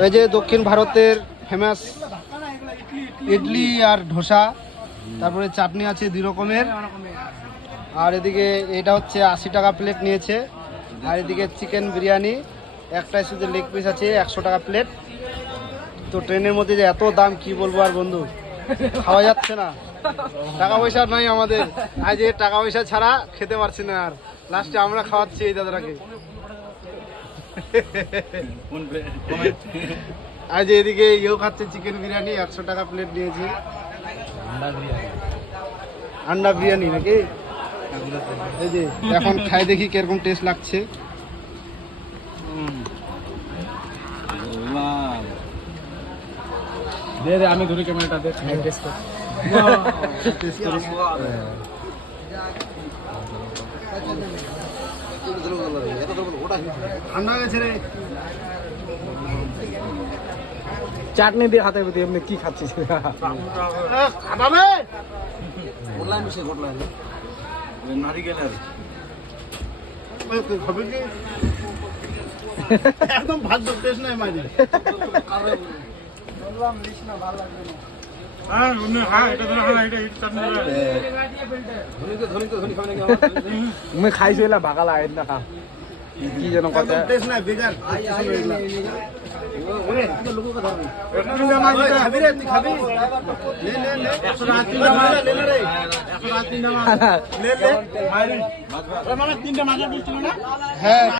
এই যে দক্ষিণ ভারতের ফেমাস ইডলি আর ধোসা, তারপরে চাটনি আছে 2 রকমের। আর এদিকে এটা হচ্ছে 80 টাকা প্লেট নিয়েছে। আর এদিকে চিকেন বিরিয়ানি একটাই শুধু লেগ পিস আছে 100 টাকা প্লেট। তো ট্রেনের মধ্যে যে এত দাম কি বলবো আর বন্ধু, খাওয়া যাচ্ছে না, টাকা পয়সা নাই আমাদের। আজ যে টাকা পয়সা ছাড়া খেতে পারছি না, আর লাস্টে আমরা খাওয়াচ্ছি এই দাদাটাকে। আজ এদিকে ইয়েও খাচ্ছে চিকেন বিরিয়ানি 100 টাকা প্লেট নিয়েছে। আন্ডা বিরিয়ানি নাকি? এই যে এখন খাই দেখি কিরকম টেস্ট লাগছে। দে দে আমি ধরে ক্যামেরাটা দেখ টেস্ট কর। ঠান্ডা গেছে রে। চাটনি দিয়ে হাতে পেতে এমনি কি খাচ্ছিস? একদম ভাত টেস্ট নাই মাঝে। তুমি খাইছো এলা বাগালা আইন না খা কি যেন কথা টেস্ট নাই বেকার। হ্যাঁ